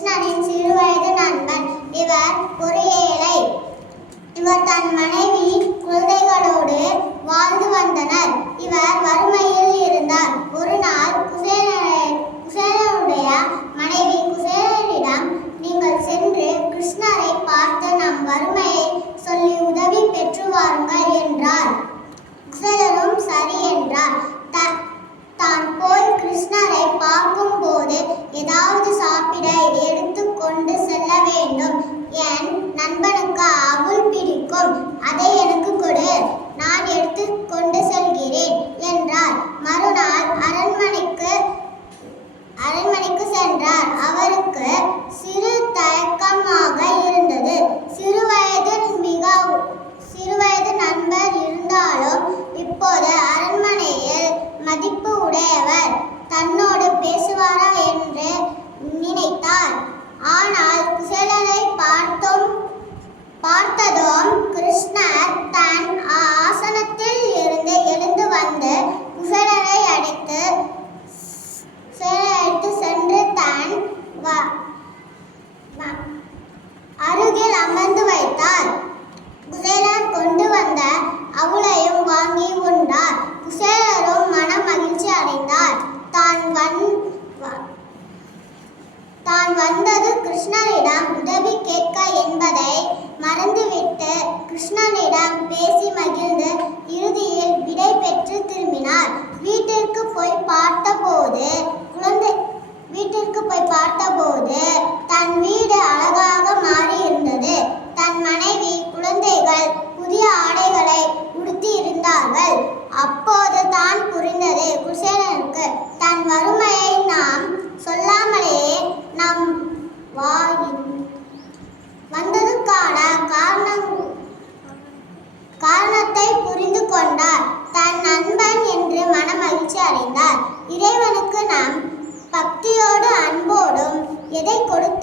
கிருஷ்ணனின் சிறுவயது நண்பன். இவர் ஒரு ஏழை. இவர் தன் மனைவி குழந்தைகளோடு வாழ்ந்து வந்தனர். இவர் வறுமையில் இருந்தார். ஒரு நாள் குசேலனுடைய மனைவி குசேலனிடம், நீங்கள் சென்று கிருஷ்ணரை பார்த்து நம் வறுமையை சொல்லி உதவி பெற்று வாருங்கள் என்றார். குசேலனும் சரி என்றார். தான் போய் கிருஷ்ணரை பார்க்கும் போது ஏதாவது சாப்பிட எடுத்து கொண்டு செல்ல வேண்டும். என் நண்பனுக்கு அவுள் பிடிக்கும், அதை எனக்கு கொடு, நான் எடுத்து கொண்டு செல்கிறேன் என்றார். மறுநாள் அரண்மனைக்கு சென்றார். அவருக்கு சிறு தயக்கமாக இருந்தது. சிறுவயது நண்பர் இருந்தாலும் இப்போது அரண்மனையில் மதிப்பு உடையவர், தன்னோடு பேசுவாரா என்று நினைத்தார். ஆனால் குசேலனை பார்த்ததும் கிருஷ்ணர் தன் ஆசனத்தில் இருந்து எழுந்து வந்து குசேலனை அழைத்து சென்று தன் அருகில் அமர்ந்து வைத்தார். குசேலன் கொண்டு வந்த அவுளையும் வாங்கி உண்டார். குசேலரும் மன மகிழ்ச்சி அடைந்தார். தான் வந்தது கிருஷ்ணரிடம் உதவி கேட்க என்பதை மறந்துவிட்டு கிருஷ்ணனிடம் பேசி மகிழ்ந்து இறுதியில் விடை பெற்று திரும்பினார். வீட்டிற்கு போய் பார்த்தபோது தன் வீடு அழகாக மாறி இருந்தது. தன் மனைவி குழந்தைகள் புதிய ஆடைகளை உடுத்தி இருந்தார்கள். அப்போது தான் புரிந்தது குசேலனுக்கு, தன் வறுமையை நாம் சொல்லாமலேயே நம் வந்ததுக்கான காரணத்தை புரிந்து கொண்டார். தன் நண்பன் என்று மன மகிழ்ச்சி அடைந்தார். இறைவனுக்கு நாம் பக்தியோடு அன்போடும் எதை கொடுத்தாலும்